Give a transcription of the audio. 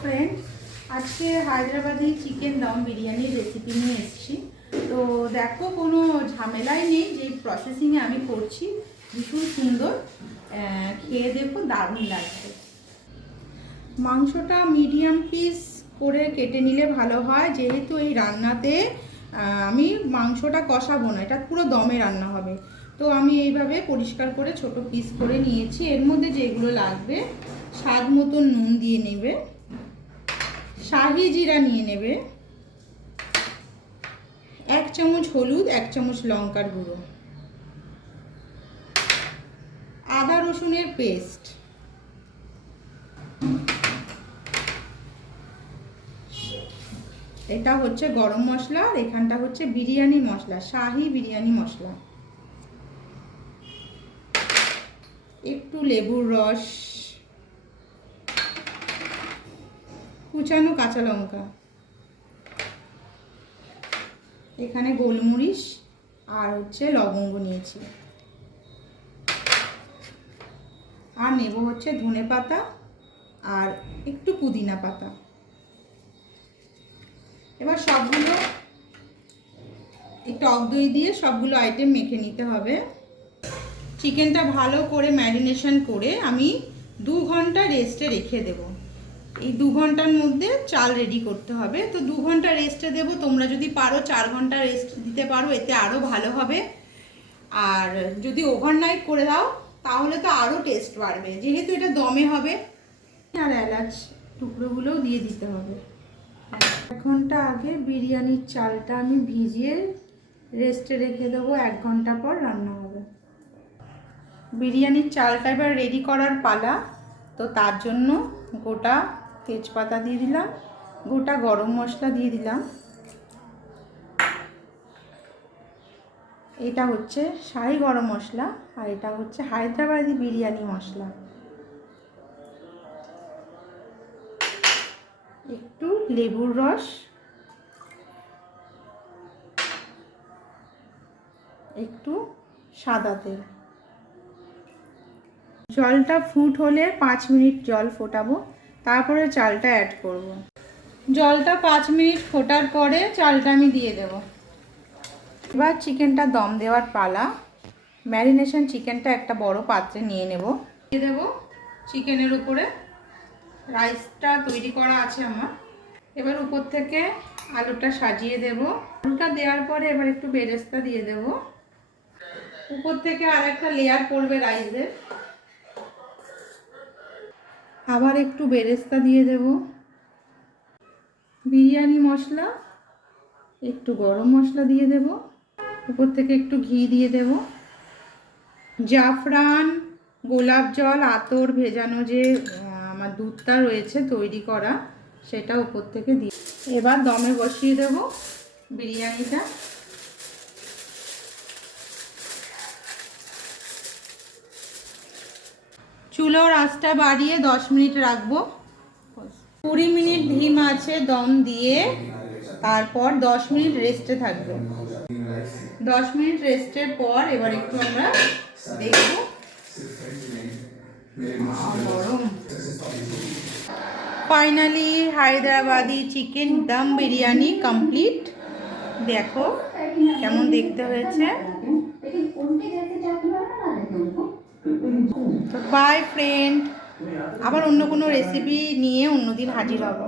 Friend, আজকে Hyderabadi chicken দম বিরিয়ানির রেসিপি নিয়ে এসেছি। তো দেখো, কোনো ঝামেলাই নেই, যে প্রসেসিংয়ে আমি করছি ভীষণ সুন্দর। খেয়ে দেখো, দারুণ লাগবে। মাংসটা মিডিয়াম পিস করে কেটে নিলে ভালো হয়, যেহেতু এই রান্নাতে আমি মাংসটা কষাবো না, এটা পুরো দমে রান্না হবে। তো আমি এইভাবে পরিষ্কার করে ছোট পিস করে নিয়েছি। এর মধ্যে যেগুলো লাগবে, স্বাদ মতন নুন দিয়ে নেবে, শাহি জিরা নিয়ে নেবে, 1 চামচ হলুদ, 1 চামচ লঙ্কার গুঁড়ো, আদা রসুনের পেস্ট, এটা হচ্ছে গরম মশলা, আর এখানটা হচ্ছে বিরিয়ানি মশলা, শাহি বিরিয়ানি মশলা, একটু লেবুর রস, কুচানো কাঁচা লঙ্কা, এখানে গোলমরিচ আর হচ্ছে লবঙ্গ নিয়েছি, আর নেব হচ্ছে ধনে পাতা আর একটু পুদিনা পাতা। এবার সবগুলো টক দই দিয়ে সবগুলো আইটেম মেখে নিতে হবে। চিকেনটা ভালো করে ম্যারিনেশন করে আমি 2 ঘন্টা রেস্টে রেখে দেব। এই 2 ঘন্টার মধ্যে চাল রেডি করতে হবে। তো 2 ঘন্টা রেস্টে দেবো, তোমরা যদি পারো 4 ঘন্টা রেস্ট দিতে পারো, এতে আরও ভালো হবে। আর যদি ওভারনাইট করে দাও তাহলে তো আরও টেস্ট বাড়বে, যেহেতু এটা দমে হবে। আর এলাচ টুকরোগুলোও দিয়ে দিতে হবে। 1 ঘন্টা আগে বিরিয়ানির চালটা আমি ভিজিয়ে রেস্টে রেখে দেবো, 1 ঘন্টা পর রান্না হবে। বিরিয়ানির চালটা এবার রেডি করার পালা। তো তার জন্য গোটা তেজপাতা দিয়ে দিলাম, গোটা গরম মশলা দিয়ে দিলাম, এটা হচ্ছে শাহি গরম মশলা, আর এটা হচ্ছে হায়দ্রাবাদি বিরিয়ানি মশলা, একটু লেবুর রস, একটু সাদা তেল। জলটা ফুট হলে 5 মিনিট জল ফোটাবো, তারপরে চালটা অ্যাড করব। জলটা 5 মিনিট ফোটার পরে চালটা আমি দিয়ে দেব। এবার চিকেনটা দম দেওয়ার পালা। ম্যারিনেশন চিকেনটা একটা বড় পাত্রে নিয়ে নেব, দিয়ে দেব চিকেনের উপরে। রাইসটা তৈরি করা আছে আমার। এবার উপর থেকে আলুটা সাজিয়ে দেব। আলুটা দেওয়ার পরে এবার একটু বেরেস্তা দিয়ে দেব। উপর থেকে আর একটা লেয়ার পড়বে রাইসের, আবার একটু বেরেস্তা দিয়ে দেব, বিরিয়ানি মশলা, একটু গরম মশলা দিয়ে দেব, উপর থেকে একটু ঘি দিয়ে দেব, জাফরান, গোলাপ জল, আতর ভেজানো যে আমার দুধটা রয়েছে তৈরি করা, সেটা উপর থেকে দিয়ে এবার দমে বসিয়ে দেব বিরিয়ানিটা। চুলোর আঁচটা বাড়িয়ে 10 মিনিট রাখবো। 20 মিনিট ধিম আছে দম দিয়ে, তারপর 10 মিনিট রেস্টে থাকবে। 10 মিনিট রেস্টের পর এবার একটু আমরা দেখব। Finally Hyderabadi chicken dum biryani complete. দেখো কেমন দেখতে হয়েছে। বাই ফ্রেন্ড, আবার অন্য কোনো রেসিপি নিয়ে অন্যদিন হাজির হব।